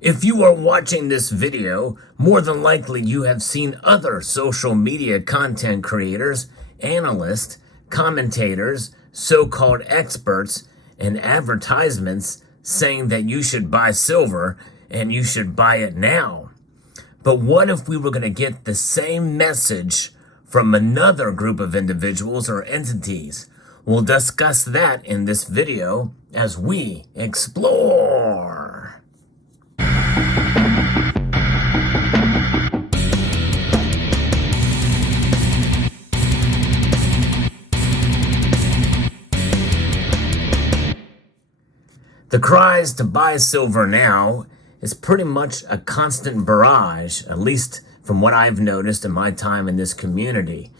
If you are watching this video, more than likely you have seen other social media content creators, analysts, commentators, so-called experts, and advertisements saying that you should buy silver and you should buy it now. But what if we were going to get the same message from another group of individuals or entities? We'll discuss that in this video as we explore. The cries to buy silver now is pretty much a constant barrage, at least from what I've noticed in my time in this community.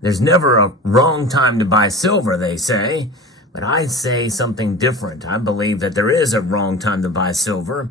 There's never a wrong time to buy silver, they say, but I say something different. I believe that there is a wrong time to buy silver.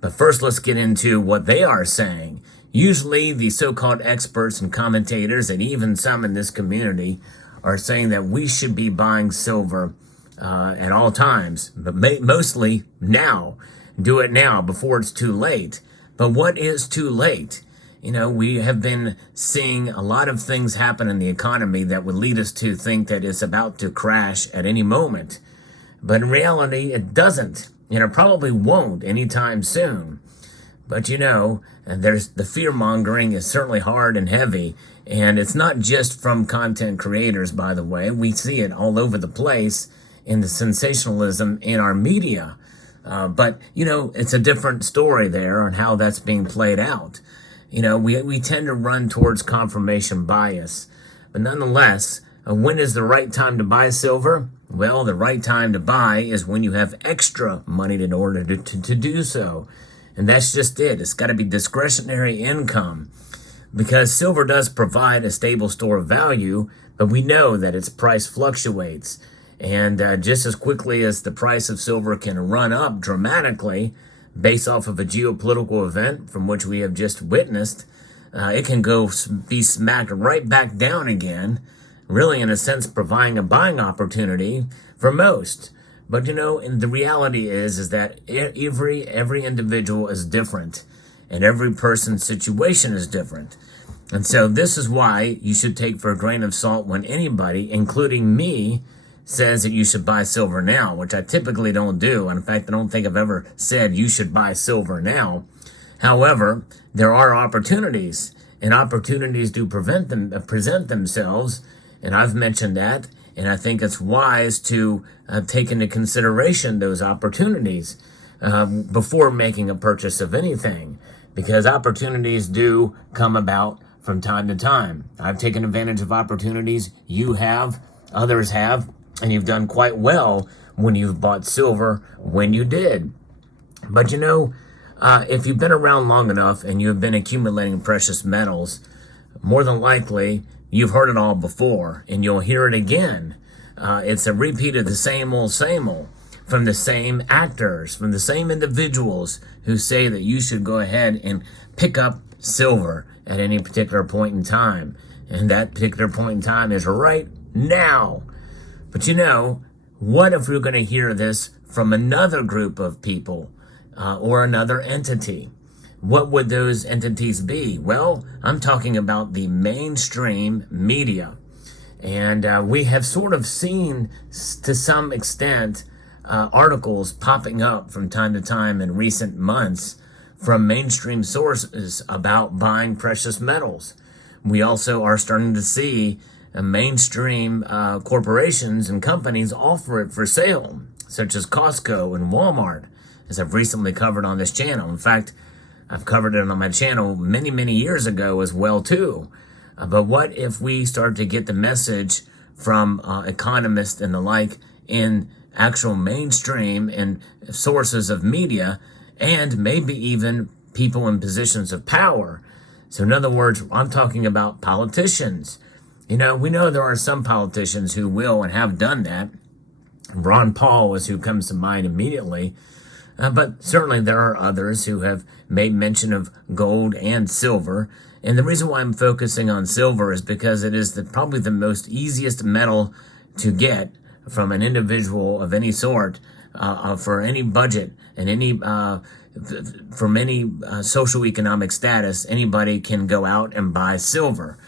But first, let's get into what they are saying. Usually, the so-called experts and commentators, and even some in this community, are saying that we should be buying silver at all times, but mostly now. Do it now before it's too late. But what is too late? You know, we have been seeing a lot of things happen in the economy that would lead us to think that it's about to crash at any moment. But in reality, it doesn't, and it probably won't anytime soon. But you know, there's the fear-mongering is certainly hard and heavy, and it's not just from content creators, by the way. We see it all over the place in the sensationalism in our media. But, you know, it's a different story there on how that's being played out. You know, we tend to run towards confirmation bias. But nonetheless, when is the right time to buy silver? Well, the right time to buy is when you have extra money in order to do so. And that's just it. It's got to be discretionary income. Because silver does provide a stable store of value, but we know that its price fluctuates. And just as quickly as the price of silver can run up dramatically based off of a geopolitical event from which we have just witnessed, it can be smacked right back down again, really in a sense providing a buying opportunity for most. But you know, and the reality is that every individual is different, and every person's situation is different. And so this is why you should take for a grain of salt when anybody, including me, says that you should buy silver now, which I typically don't do. In fact, I don't think I've ever said you should buy silver now. However, there are opportunities, and opportunities do present themselves, and I've mentioned that, and I think it's wise to take into consideration those opportunities before making a purchase of anything, because opportunities do come about from time to time. I've taken advantage of opportunities. You have, others have, and you've done quite well when you've bought silver when you did. But you know, if you've been around long enough and you've been accumulating precious metals, more than likely you've heard it all before and you'll hear it again. It's a repeat of the same old from the same actors, from the same individuals who say that you should go ahead and pick up silver at any particular point in time. And that particular point in time is right now. But you know, what if we're going to hear this from another group of people or another entity? What would those entities be? Well, I'm talking about the mainstream media. And we have sort of seen, to some extent, articles popping up from time to time in recent months from mainstream sources about buying precious metals. We also are starting to see mainstream corporations and companies offer it for sale, such as Costco and Walmart, as I've recently covered on this channel. In fact, I've covered it on my channel many years ago as well too. But what if we start to get the message from economists and the like in actual mainstream and sources of media, and maybe even people in positions of power? So in other words, I'm talking about politicians. You know, we know there are some politicians who will and have done that. Ron Paul is who comes to mind immediately. But certainly there are others who have made mention of gold and silver. And the reason why I'm focusing on silver is because it is probably the most easiest metal to get from an individual of any sort for any budget and any from any socioeconomic status, anybody can go out and buy silver.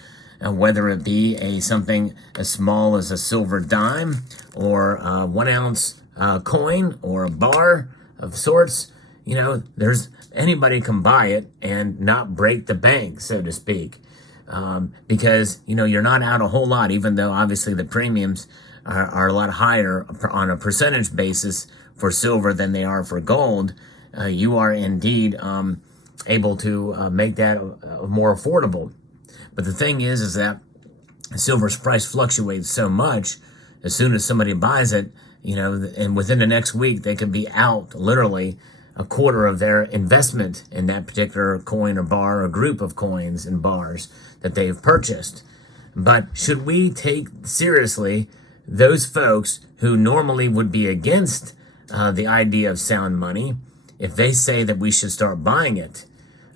Whether it be something as small as a silver dime or a 1 ounce coin or a bar of sorts, there's anybody can buy it and not break the bank, so to speak, because you're not out a whole lot, even though obviously the premiums are a lot higher on a percentage basis for silver than they are for gold. You are indeed able to make that more affordable. But the thing is that silver's price fluctuates so much. As soon as somebody buys it, and within the next week, they could be out literally a quarter of their investment in that particular coin or bar or group of coins and bars that they've purchased. But should we take seriously those folks who normally would be against the idea of sound money if they say that we should start buying it?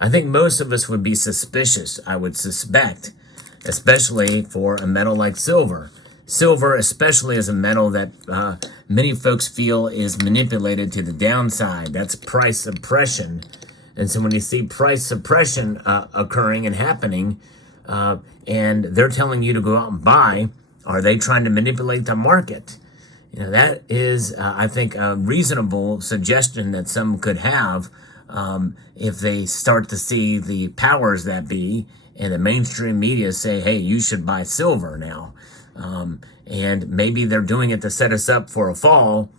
I think most of us would be suspicious, I would suspect, especially for a metal like silver. Silver, especially, is a metal that many folks feel is manipulated to the downside. That's price suppression. And so when you see price suppression occurring and happening, and they're telling you to go out and buy, are they trying to manipulate the market? That is, I think, a reasonable suggestion that some could have if they start to see the powers that be and the mainstream media say, hey, you should buy silver now. And maybe they're doing it to set us up for a fall,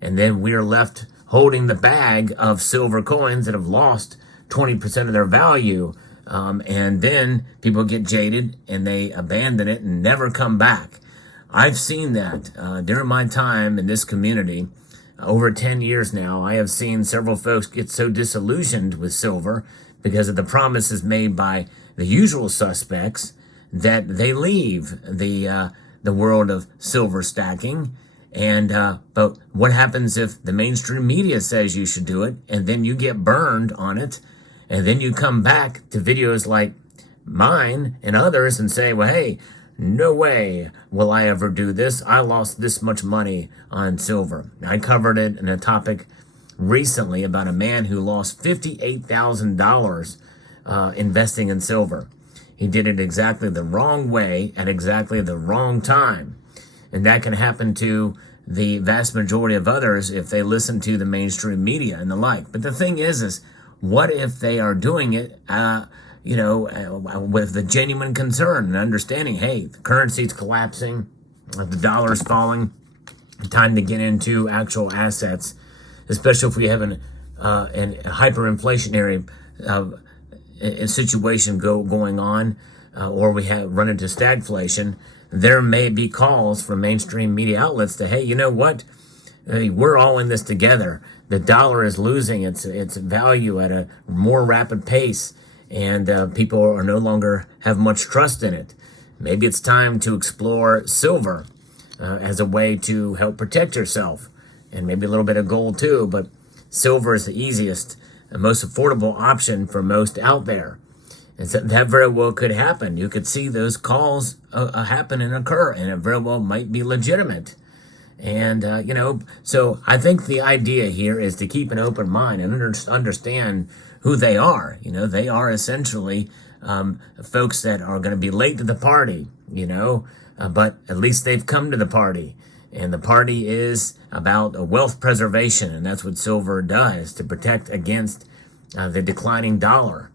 and then we're left holding the bag of silver coins that have lost 20% of their value. And then people get jaded and they abandon it and never come back. I've seen that during my time in this community. Over 10 years now, I have seen several folks get so disillusioned with silver because of the promises made by the usual suspects that they leave the world of silver stacking. And but what happens if the mainstream media says you should do it, and then you get burned on it, and then you come back to videos like mine and others and say, well, hey, no way will I ever do this. I lost this much money on silver. I covered it in a topic recently about a man who lost $58,000 investing in silver. He did it exactly the wrong way at exactly the wrong time. And that can happen to the vast majority of others if they listen to the mainstream media and the like. But the thing is what if they are doing it with the genuine concern and understanding, hey, the currency's collapsing, the dollar's falling, time to get into actual assets, especially if we have a hyperinflationary situation going on, or we have run into stagflation. There may be calls from mainstream media outlets to, hey, you know what? Hey, we're all in this together. The dollar is losing its value at a more rapid pace, and people are no longer have much trust in it. Maybe it's time to explore silver as a way to help protect yourself, and maybe a little bit of gold too, but silver is the easiest and most affordable option for most out there. And so that very well could happen. You could see those calls happen and occur, and it very well might be legitimate. And, so I think the idea here is to keep an open mind and understand who they are. They are essentially folks that are going to be late to the party, but at least they've come to the party. And the party is about wealth preservation, and that's what silver does, to protect against the declining dollar.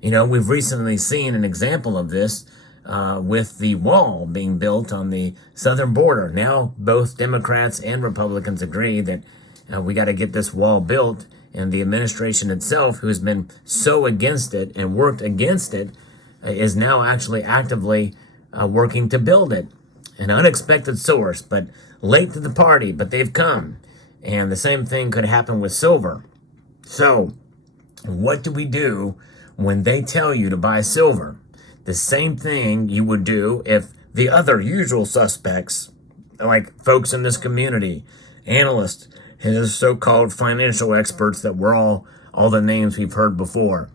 We've recently seen an example of this with the wall being built on the southern border. Now, both Democrats and Republicans agree that we got to get this wall built, and the administration itself, who's been so against it and worked against it, is now actually actively working to build it. An unexpected source, but late to the party, but they've come. And the same thing could happen with silver. So, what do we do when they tell you to buy silver? The same thing you would do if the other usual suspects, like folks in this community, analysts, and so-called financial experts that we're all the names we've heard before,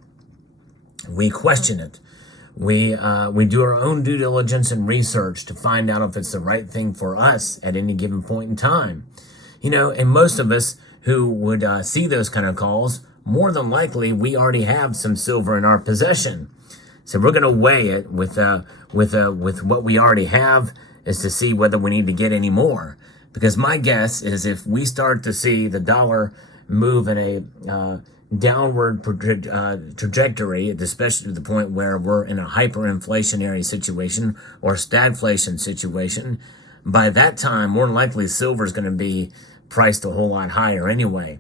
we question it. We do our own due diligence and research to find out if it's the right thing for us at any given point in time. And most of us who would see those kind of calls more than likely we already have some silver in our possession. So we're going to weigh it with what we already have, is to see whether we need to get any more. Because my guess is if we start to see the dollar move in a downward trajectory, especially to the point where we're in a hyperinflationary situation or stagflation situation, by that time, more than likely, silver is going to be priced a whole lot higher anyway,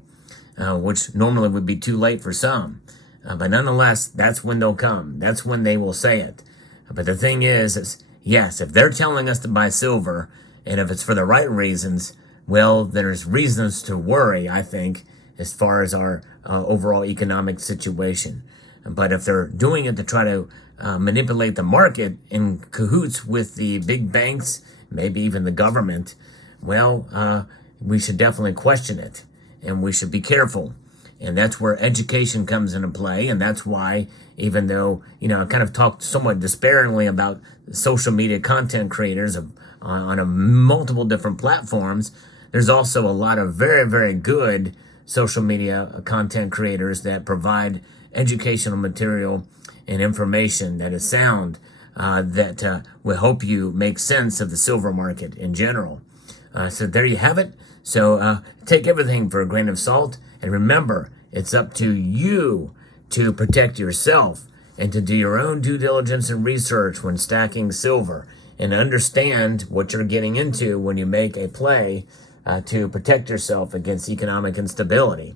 which normally would be too late for some. But nonetheless, that's when they'll come. That's when they will say it. But the thing is yes, if they're telling us to buy silver, and if it's for the right reasons, well, there's reasons to worry, I think, as far as our overall economic situation. But if they're doing it to try to manipulate the market in cahoots with the big banks, maybe even the government, well, we should definitely question it, and we should be careful. And that's where education comes into play. And that's why, even though, I kind of talked somewhat disparagingly about social media content creators on multiple different platforms, there's also a lot of very, very good social media content creators that provide educational material and information that is sound, that will help you make sense of the silver market in general. So there you have it. So take everything for a grain of salt. And remember, it's up to you to protect yourself and to do your own due diligence and research when stacking silver, and understand what you're getting into when you make a play to protect yourself against economic instability.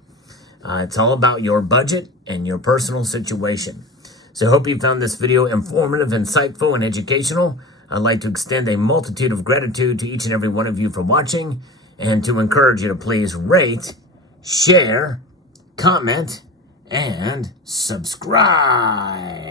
It's all about your budget and your personal situation. So I hope you found this video informative, insightful, and educational. I'd like to extend a multitude of gratitude to each and every one of you for watching, and to encourage you to please rate, share, comment, and subscribe.